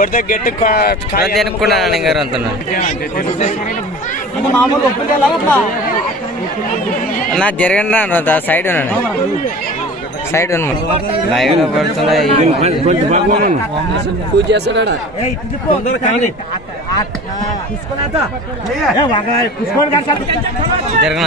కొడితే గట్టి తినుకున్నాను ఇంకా నా జరగండి నా సైడ్ ఉన్నాను సైడ్ ఉన్నాను పడుతున్నాయి పూజ చేస్తాడా జరగన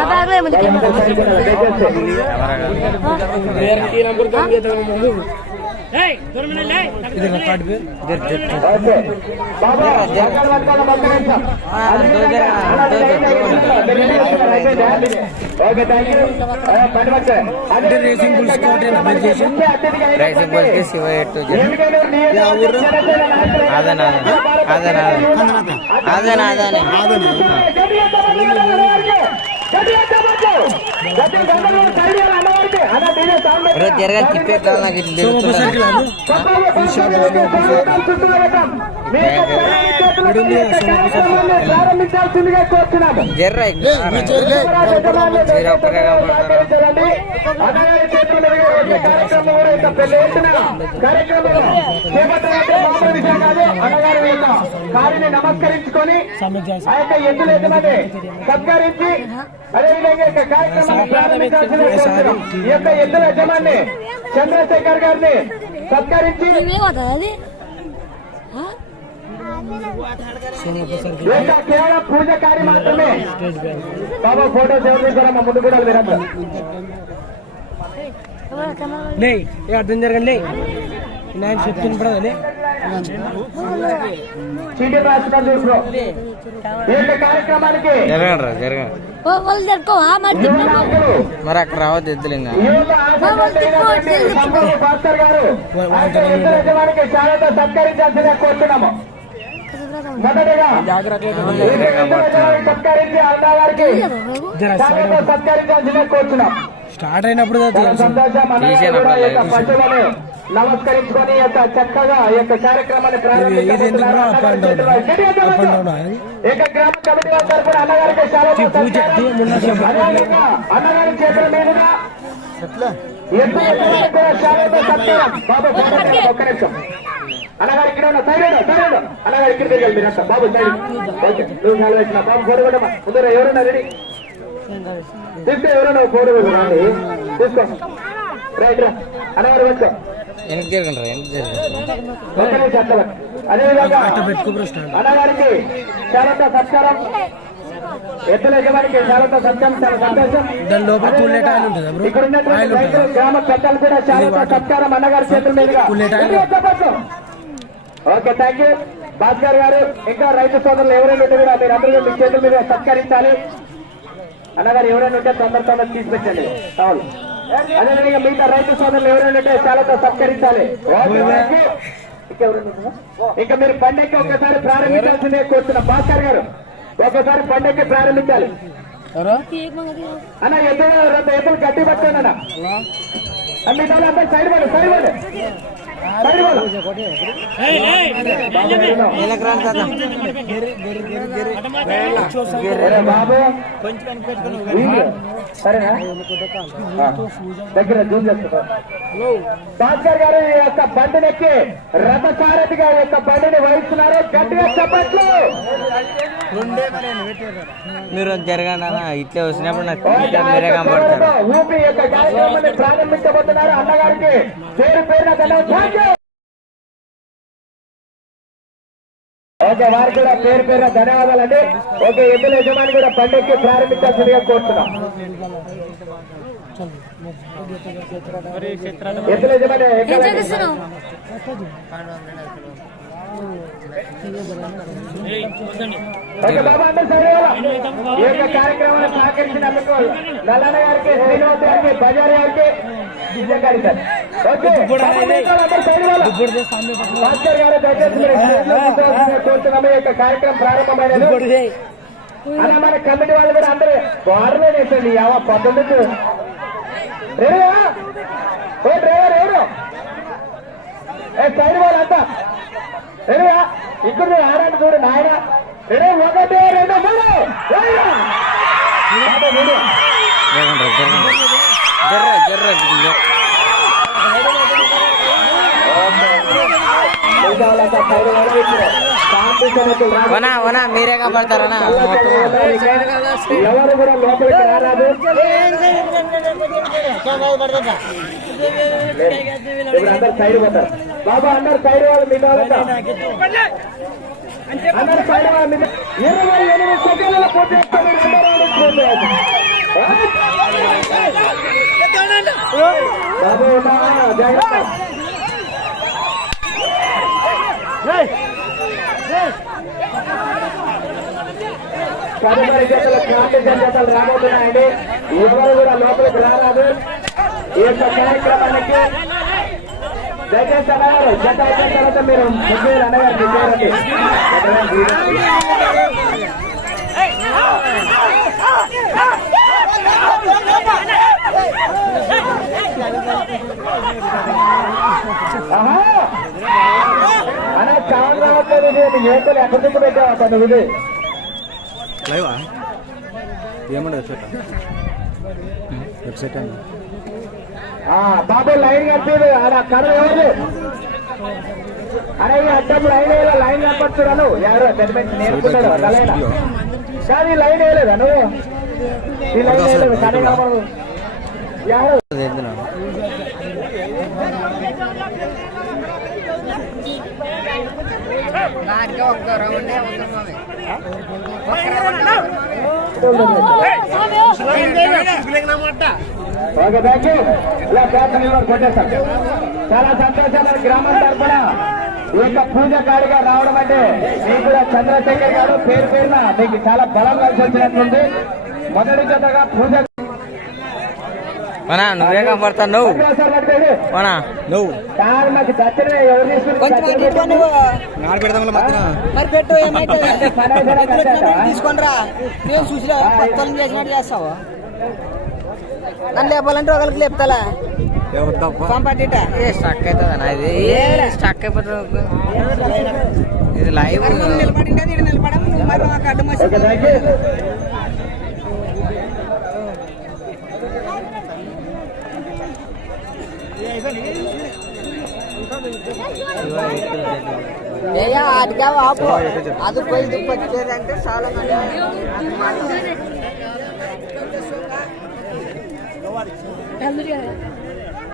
అబ్బాయి రేసింగ్ బుల్స్ కోటేనా మీరు చేసి రైస్ బల్కి శివ ఎట్టు అదన అదన అదన అదన రోజు జరగాలి తిప్పే నాకు ఇది ప్రారంభించాల్సిందిగా కోరుతున్నాము నమస్కరించుకొని ఆ యొక్క ఎద్దుల యజమాని సత్కరించి అదేవిధంగా ఈ యొక్క కార్యక్రమాన్ని ప్రారంభించాల్సిన ఈ యొక్క ఎద్దుల యజమాని చంద్రశేఖర్ గారిని సత్కరించి ఏమవుతుంది అది ఆ? ఈ యొక్క కేవలం పూజ కార్యం మాత్రమే బాబా ఫోటో సేవ్ చేశారమ్మా ముందు కూడా మీరంతా లే ఏ అర్థం జరగండి నేను చెప్తున్న బ్రదర్ చీటీ రాసిన చూసుకో కార్యక్రమానికి జరగండి జరగండి మరి అక్కడ రావద్దు ఎద్దులు ఇంకా సత్కరించాల్సిన కోరుతున్నాము మొదటగా సత్కరించి అన్నా గారికి కోరుతున్నాం స్టార్ట్ అయినప్పుడు నమస్కరించుకొని యొక్క చక్కగా యొక్క కార్యక్రమాన్ని గ్రామ కమిటీ వారి అన్నగారికి అన్నగారి చేతుల మీదుగా. బాబు ఒక్క నిమిషం. అన్నగారు ఇక్కడ ఉన్న సైడ్ సైడ్. అన్నగారు ఇక్కడ తిరగాలి మీరంతా బాబు సైడ్ ఓకే. నువ్వు చాలా వేసిన బాబు ఫోటో కొట్టమ్మా. ముందర ఎవరున్నా రెడీ? తీసుకో ఎవరైనా ఫోటో కొట్టండి తీసుకో. రైట్ రా. అన్నగారు వచ్చాం? వెనక్కి జరగండి వెనక్కి జరగండి వెంటనే చేస్తారు అదేవిధంగా అన్నగారికి చాలా సత్కారం. ఎద్దుల యజమానికి చాలా సత్కారం చాలా సంతోషం. దాని లోపల కూలేట ఆయిల్ ఉంటుందా బ్రో? ఇక్కడ ఉన్నటువంటి గ్రామ పెద్దలు కూడా చాలా సత్కారం అన్నగారి చేతుల మీదుగా కుల్లెట ఆయిల్. గట్టిగా చెప్పొచ్చు. ఓకే థ్యాంక్ యూ భాస్కర్ గారు ఇంకా రైతు సోదరులు ఎవరైనా ఉంటే కూడా మీరు అందరూ మీ చేతుల మీద సత్కరించాలి. అన్నగారు ఎవరైనా ఉంటే తొందర తొందర తీసుకొచ్చండి కావాలి అదేవిధంగా మిగతా రైతు సోదరులు ఎవరైనా ఉంటే చాలా సత్కరించాలి? ఇంకా మీరు పండగకి ఒకసారి ప్రారంభించాల్సిందే కోరుతున్నా భాస్కర్ గారు. ఒకసారి పండగకి ప్రారంభించాలి. అన్న ఎద్దులు రెండు ఎద్దులు గట్టి పట్టండి అన్న. అంతా సైడ్ పడు సైడ్ పడు. సరేనా దగ్గర జూమ్ చేస్తా భాస్కర్ గారు ఈ యొక్క బండినెక్కి రథసారథి గారి యొక్క బండిని వహిస్తున్నారు గట్టిగా చెప్పట్లు మీరు జరగండి అన్న ఇట్లే వచ్చినప్పుడు నాకు మీరే కనబడతారు. ఊపి యొక్క కార్యక్రమాన్ని ప్రారంభించబోతున్నారు అన్నగారికి. పేరు పేరున ధన్యవాదాలు. ఓకే వారికి కూడా పేరు పేరున ధన్యవాదాలండి ఓకే ఎద్దుల యజమాని కూడా పండుగకి ప్రారంభించాల్సిందిగా కోరుతున్నాం యజమాని ఓకే బాబా అందరూ సరే. ఈ యొక్క కార్యక్రమాన్ని సహకరించినందుకు నల్లన్న గారికి శ్రీనివాస్ గారికి బజార్ గారికి విజయ్ గారికి సార్. వాళ్ళ. కార్యక్రమం ప్రారంభమైనది. అలా మన కమిటీ వాళ్ళు కూడా అందరూ బార్లో వేసండి యావ పద్ధతి ఓ డ్రైవర్ ఎవరు? ఏ సైడ్ వాళ్ళంతా రెడీయా ఇక్కడ ఆడండి చూడు నాయన. రెడీ ఒకటి రెండు మూడు. జర్ర జర్ర జర్ర మిగతా వాళ్ళంతా సైడ్ వాళ్ళు కూర్చో. కాంపిటీషన్ వద్దు, రా. వనా వనా మీరే కాపాడతారనా ఎవరు కూడా లోపలికి రారాదు ఇప్పుడు అందరు సైడ్ పోతారు బాబా అందరు సైడ్ వాళ్ళు మీద అందరు సైడ్ వాళ్ళ మీద ఇరవై ఎనిమిది సెకండ్ల అవుతుంది. బాబు? జాగ్రత్త. తదుపరి జతలు కాంపిటీషన్ జతలు రాబోతున్నాయండి ఎవరు కూడా లోపలికి రారాదు ఈ యొక్క కార్యక్రమానికి దయచేసి అన్నగారు జత అయిపోయిన తర్వాత మీరు ముగ్గురు అన్నగారు చేరండి ఆహా అన్న యువతలు అతను ఇది లైవా ఏమండదు వెబ్సైట్ వెబ్సైట్ అండి ఆ బాబు లైన్ కట్టింది కర్ర ఎవరు అరే అడ్డం లైన్ వేయాలి లైన్ కనపడుతున్నాను. ఎవరో లైన్ కానీ లైన్ వేయలేదా నువ్వు? ఈ లైన్ వేయలేదు. కానీ ఎవరు ఎందులో ఓకే థ్యాంక్ యూ ఇలా బ్యాచ్ నిలబడి కొట్టేస్తాం చాలా సంతోషం గ్రామం తరఫున ఈ యొక్క పూజ కాడిగా రావడం అంటే మీకు కూడా చంద్రశేఖర్ గారు పేరు పేరున మీకు చాలా బలం కలిసి వచ్చినట్లుంది. మొదటి జతగా పూజ వనా నువ్వే కాపాడతావు నువ్వు సార్ పడిపోయింది వనా నువ్వు సార్ మాకు దర్శనం ఎవరు తీసుకుని నాలుగు పెడదాం మధ్యన. మరి పెట్టు తీసుకొనిరా. నేను చేసినట్టు చేస్తావు? నన్ను లేపాలంటే ఒకరికి లేపుతాలా. పంపట్టిట ఏ స్టక్ అవుతుంది అన్న ఇది స్టక్ అయిపోతుంది ఇది లైవ్ నువ్వు ఇది నిలబడము నువ్వు మరి అడ్డం వచ్చి ఓకే థ్యాంక్ యూ ఏయా అడిగా ఆపు అది పోయి ఇది పచ్చిపోయిందంటే చాలా మంది అందరూ